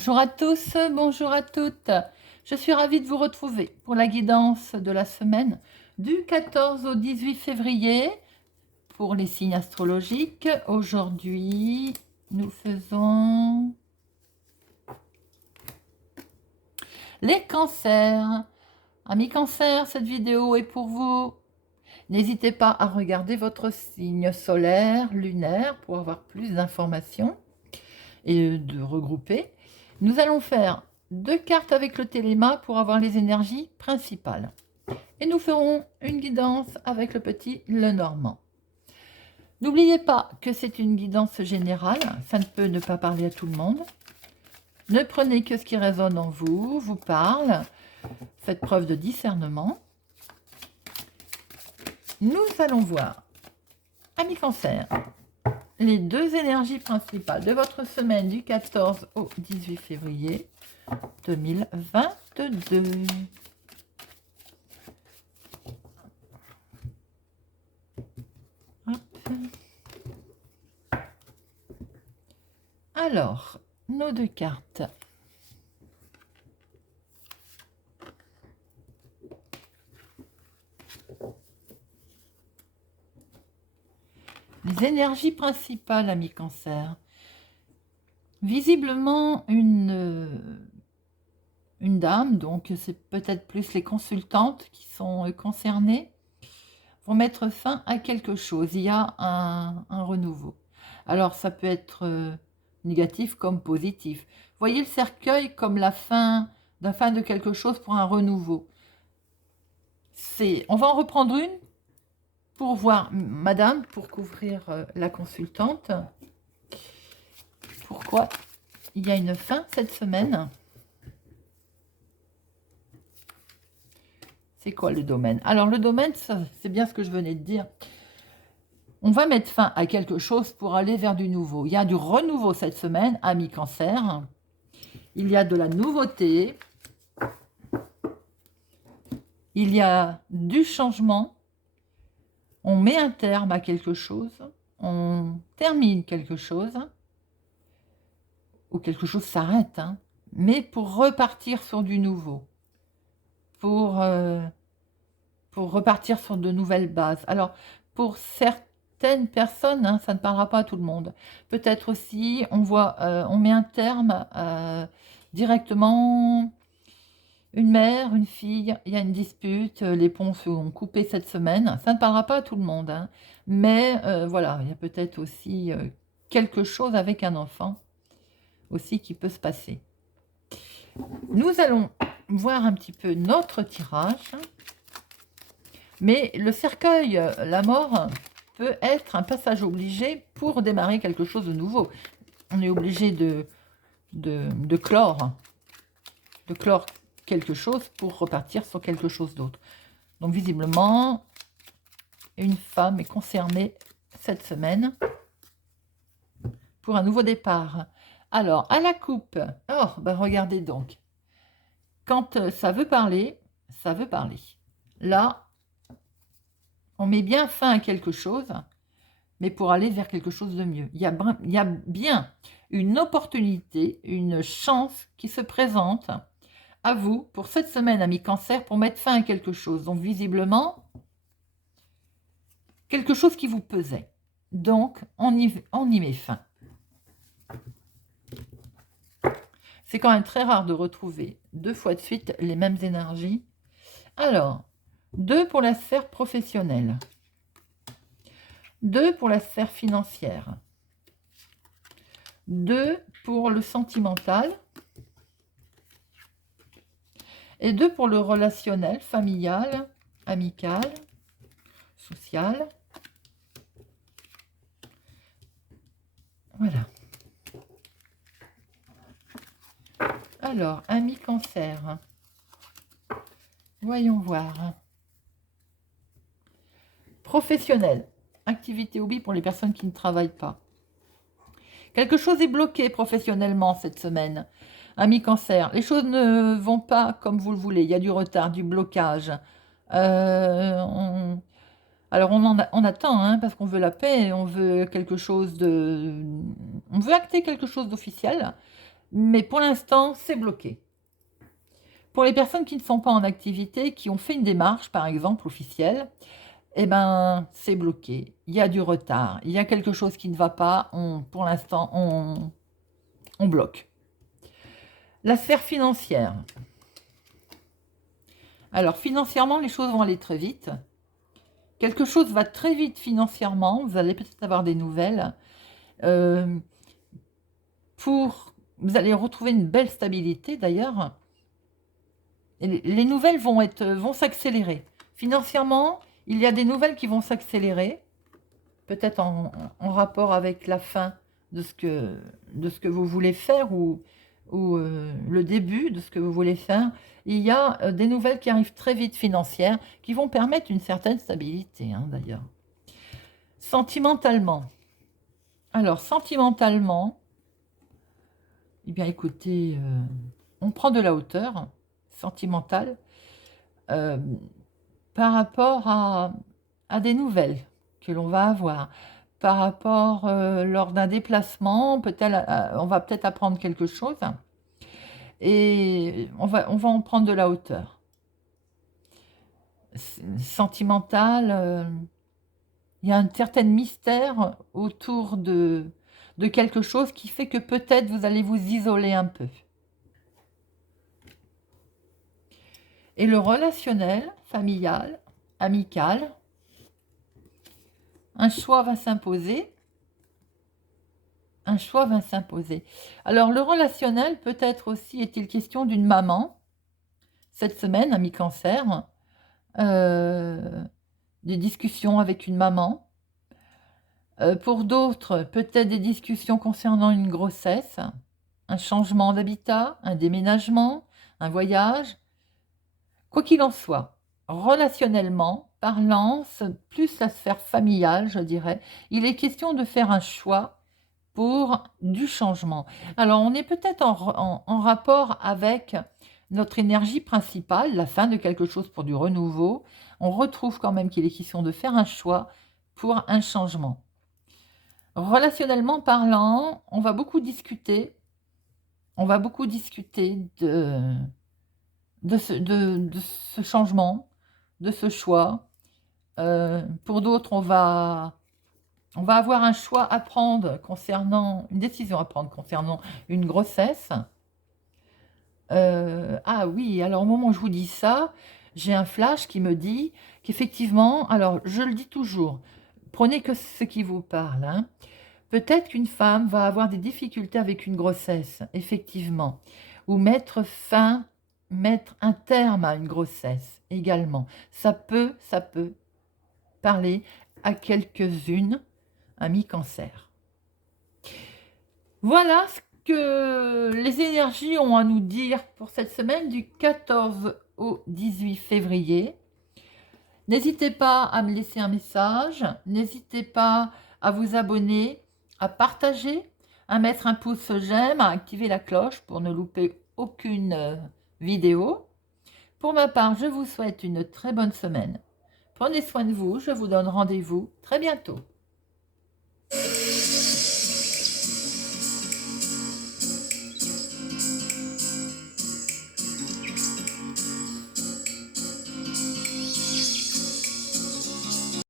Bonjour à tous, bonjour à toutes. Je suis ravie de vous retrouver pour la guidance de la semaine du 14 au 18 février pour les signes astrologiques. Aujourd'hui, nous faisons les cancers. Amis cancers, cette vidéo est pour vous. N'hésitez pas à regarder votre signe solaire, lunaire pour avoir plus d'informations et de regrouper. Nous allons faire 2 cartes avec le téléma pour avoir les énergies principales. Et nous ferons une guidance avec le petit Lenormand. N'oubliez pas que c'est une guidance générale, ça ne peut ne pas parler à tout le monde. Ne prenez que ce qui résonne en vous, vous parle. Faites preuve de discernement. Nous allons voir, amis cancer, les 2 énergies principales de votre semaine du 14 au 18 février 2022. Hop. Alors, nos 2 cartes. Les énergies principales, amis cancer. Visiblement, une dame, donc c'est peut-être plus les consultantes qui sont concernées, vont mettre fin à quelque chose. Il y a un renouveau. Alors, ça peut être négatif comme positif. Voyez le cercueil comme la fin de quelque chose pour un renouveau. On va en reprendre une pour voir, madame, pour couvrir la consultante. Pourquoi il y a une fin cette semaine? C'est quoi le domaine? Alors le domaine, c'est bien ce que je venais de dire. On va mettre fin à quelque chose pour aller vers du nouveau. Il y a du renouveau cette semaine, amis cancer. Il y a de la nouveauté. Il y a du changement. On met un terme à quelque chose. On termine quelque chose. Ou quelque chose s'arrête. Hein, mais pour repartir sur du nouveau. Pour repartir sur de nouvelles bases. Alors, pour certaines personnes, hein, ça ne parlera pas à tout le monde. Peut-être aussi, on met un terme directement, une mère, une fille, il y a une dispute, les ponts sont coupés cette semaine. Ça ne parlera pas à tout le monde. Hein, mais voilà, il y a peut-être aussi quelque chose avec un enfant aussi qui peut se passer. Nous allons voir un petit peu notre tirage. Mais le cercueil, la mort, peut être un passage obligé pour démarrer quelque chose de nouveau. On est obligé de clore quelque chose pour repartir sur quelque chose d'autre. Donc visiblement, une femme est concernée cette semaine pour un nouveau départ. Alors, à la coupe, oh, ben regardez donc. Quand ça veut parler, ça veut parler. Là, on met bien fin à quelque chose, mais pour aller vers quelque chose de mieux. Il y a bien une opportunité, une chance qui se présente à vous pour cette semaine, amis cancer, pour mettre fin à quelque chose. Donc, visiblement, quelque chose qui vous pesait. Donc, on y met fin. C'est quand même très rare de retrouver 2 fois de suite les mêmes énergies. Alors, 2 pour la sphère professionnelle. 2 pour la sphère financière. 2 pour le sentimental. Et 2 pour le relationnel, familial, amical, social. Voilà. Alors, amis cancer. Voyons voir. Professionnel. Activité hobby pour les personnes qui ne travaillent pas. Quelque chose est bloqué professionnellement cette semaine. Amis cancer, les choses ne vont pas comme vous le voulez. Il y a du retard, du blocage. Alors on attend, hein, parce qu'on veut la paix, on veut quelque chose de... On veut acter quelque chose d'officiel. mais pour l'instant, c'est bloqué. Pour les personnes qui ne sont pas en activité, qui ont fait une démarche, par exemple, officielle, eh ben, c'est bloqué. Il y a du retard. Il y a quelque chose qui ne va pas. Pour l'instant, on bloque. La sphère financière. Alors, financièrement, les choses vont aller très vite. Quelque chose va très vite financièrement. Vous allez peut-être avoir des nouvelles. Vous allez retrouver une belle stabilité, d'ailleurs. Les nouvelles vont s'accélérer. Financièrement, il y a des nouvelles qui vont s'accélérer, peut-être en rapport avec la fin de ce que vous voulez faire ou le début de ce que vous voulez faire. Il y a des nouvelles qui arrivent très vite financières, qui vont permettre une certaine stabilité, hein, d'ailleurs. Sentimentalement. Alors, sentimentalement, eh bien, écoutez, on prend de la hauteur sentimentale par rapport à des nouvelles que l'on va avoir, par rapport lors d'un déplacement, peut-être on va peut-être apprendre quelque chose et on va en prendre de la hauteur. Sentimental, il y a un certain mystère autour de quelque chose qui fait que peut-être vous allez vous isoler un peu. Et le relationnel, familial, amical, un choix va s'imposer. Un choix va s'imposer. Alors, le relationnel, peut-être aussi est-il question d'une maman, cette semaine, ami Cancer, des discussions avec une maman. Pour d'autres, peut-être des discussions concernant une grossesse, un changement d'habitat, un déménagement, un voyage. Quoi qu'il en soit, relationnellement parlant, plus la sphère familiale, je dirais, il est question de faire un choix pour du changement. Alors, on est peut-être en rapport avec notre énergie principale, la fin de quelque chose pour du renouveau. On retrouve quand même qu'il est question de faire un choix pour un changement. Relationnellement parlant, on va beaucoup discuter. On va beaucoup discuter de ce changement, de ce choix. Pour d'autres, on va avoir un choix à prendre concernant, une décision à prendre concernant une grossesse. Ah oui, alors au moment où je vous dis ça, j'ai un flash qui me dit qu'effectivement, alors je le dis toujours, prenez que ce qui vous parle, hein. Peut-être qu'une femme va avoir des difficultés avec une grossesse, effectivement, ou mettre un terme à une grossesse également. Ça peut parler à quelques-unes, amis Cancer. Voilà ce que les énergies ont à nous dire pour cette semaine du 14 au 18 février. N'hésitez pas à me laisser un message, n'hésitez pas à vous abonner, à partager, à mettre un pouce j'aime, à activer la cloche pour ne louper aucune vidéo. Pour ma part, je vous souhaite une très bonne semaine. Prenez soin de vous, je vous donne rendez-vous très bientôt.